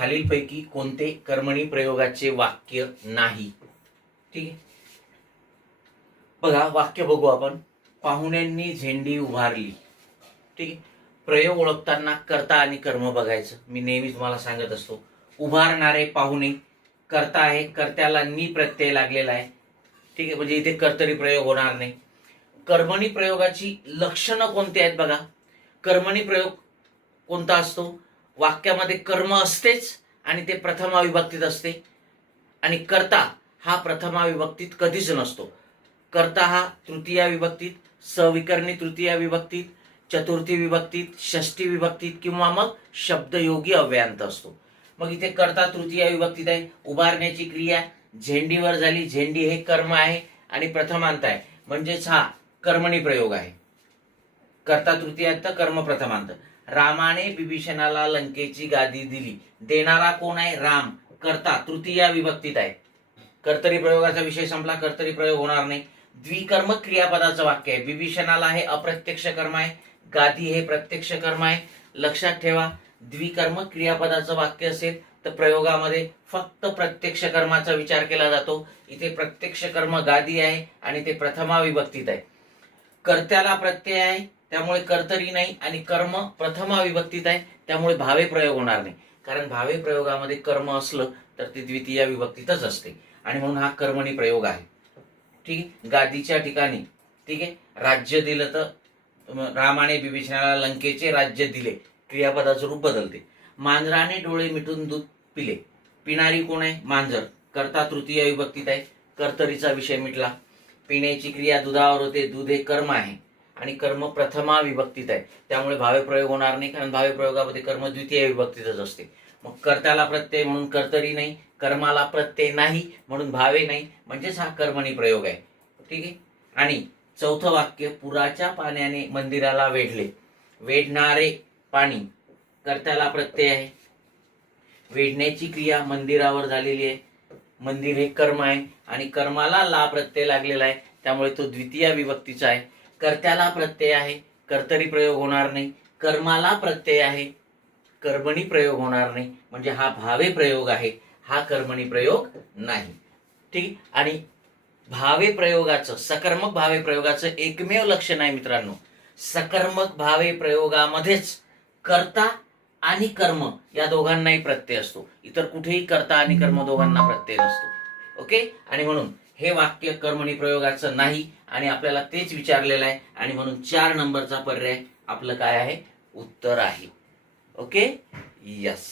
खालीलपैकी कोणते कर्मणी प्रयोगाचे वाक्य नाही? ठीक आहे? बघा वाक्य बघू आपण. पाहुण्यांनी झेंडी उभारली. ठीक आहे? प्रयोग ओळखताना कर्ता आणि कर्म बघायचं. मी नेहमी तुम्हाला सांगत असतो उभारणारे पाहुणे कर्ता आहे कर्त्याला नी प्रत्यय लागलेला आहे. ठीक आहे? म्हणजे इथे कर्तरी प्रयोग होणार नाही. कर्मणी प्रयोगाची लक्षणं कोणती आहेत बघा? कर्मणी प्रयोग कोणता असतो? वाक्यामध्ये कर्म असतेच आणि ते प्रथमा विभक्तीत असते. आणि कर्ता हा प्रथमा विभक्तीत कधीच नसतो. कर्ता हा तृतीया विभक्तीत सविकरणी तृतीया विभक्तीत चतुर्थी विभक्तीत षष्टी विभक्तीत किंवा मग शब्दयोगी अव्ययांत असतो. मग इथे कर्ता तृतीया विभक्तीत आहे उभारण्याची क्रिया झेंडीवर झाली. झेंडी हे कर्म आहे आणि प्रथमांत आहे. म्हणजेच हा कर्मणी प्रयोग आहे. कर्ता तृतीयांत कर्म प्रथमांत. रामाने विभीषणाला लंकेची गादी दिली. देणारा कोण आहे? राम. कर्ता तृतीया विभक्तीत आहे. कर्तरी प्रयोगाचा विषय संपला. कर्तरी प्रयोग होणार नाही. द्विकर्म क्रियापदाचं वाक्य आहे. विभीषणाला हे अप्रत्यक्ष कर्म आहे. गादी हे प्रत्यक्ष कर्म आहे. लक्षात ठेवा द्विकर्म क्रियापदाचं वाक्य असेल तर प्रयोगामध्ये फक्त प्रत्यक्ष कर्माचा विचार केला जातो. इथे प्रत्यक्ष कर्म गादी आहे आणि ते प्रथमा विभक्तीत आहे. कर्त्याला प्रत्यय आहे. त्यामुळे कर्तरी नाही आणि कर्म प्रथमा विभक्तीत आहे त्यामुळे भावे प्रयोग होणार नाही. कारण भावे प्रयोगामध्ये कर्म असलं तर ते द्वितीय विभक्तीतच असते. आणि म्हणून हा कर्मणी प्रयोग आहे. ठीक आहे? गादीच्या ठिकाणी ठीक आहे? राज्य दिलं तर रामाने बिभीषणाला लंकेचे राज्य दिले. क्रियापदाचं रूप बदलते. मांजराने डोळे मिटून दूध पिले. पिणारी कोण आहे? मांजर. कर्ता तृतीय विभक्तीत आहे. कर्तरीचा विषय मिटला. पिण्याची क्रिया दुधावर होते. दूध हे कर्म आहे. आणि कर्म प्रथमा विभक्तीत आहे. त्यामुळे भावे प्रयोग होणार नाही कारण भावे प्रयोगामध्ये कर्म द्वितीय विभक्तीतच असते. मग कर्त्याला प्रत्यय म्हणून कर्तरी नाही कर्माला प्रत्यय नाही म्हणून भावे नाही म्हणजेच हा कर्मणी प्रयोग आहे. ठीक आहे? आणि चौथं वाक्य पुराच्या पाण्याने मंदिराला वेढले. वेढणारे पाणी कर्त्याला प्रत्यय आहे. वेढण्याची क्रिया मंदिरावर झालेली आहे. मंदिर हे कर्म आहे आणि कर्माला ला प्रत्यय लागलेला आहे. त्यामुळे तो द्वितीय विभक्तीचा आहे. कर्त्याला प्रत्यय आहे कर्तरी प्रयोग होणार नाही कर्माला प्रत्यय आहे कर्मणी प्रयोग होणार नाही. म्हणजे हा भावे प्रयोग आहे हा कर्मणी प्रयोग नाही. ठीक आणि भावे प्रयोगाचं सकर्मक भावे प्रयोगाचं एकमेव लक्षण आहे मित्रांनो. सकर्मक भावे प्रयोगामध्येच कर्ता आणि कर्म या दोघांनाही प्रत्यय असतो. इतर कुठेही कर्ता आणि कर्म दोघांना प्रत्यय नसतो. ओके? आणि म्हणून हे वाक्य कर्मणी प्रयोगाचं नाही आणि आपल्याला तेच विचारलेलं आहे आणि म्हणून चार नंबरचा पर्याय आपलं काय आहे? उत्तर आहे. Okay yes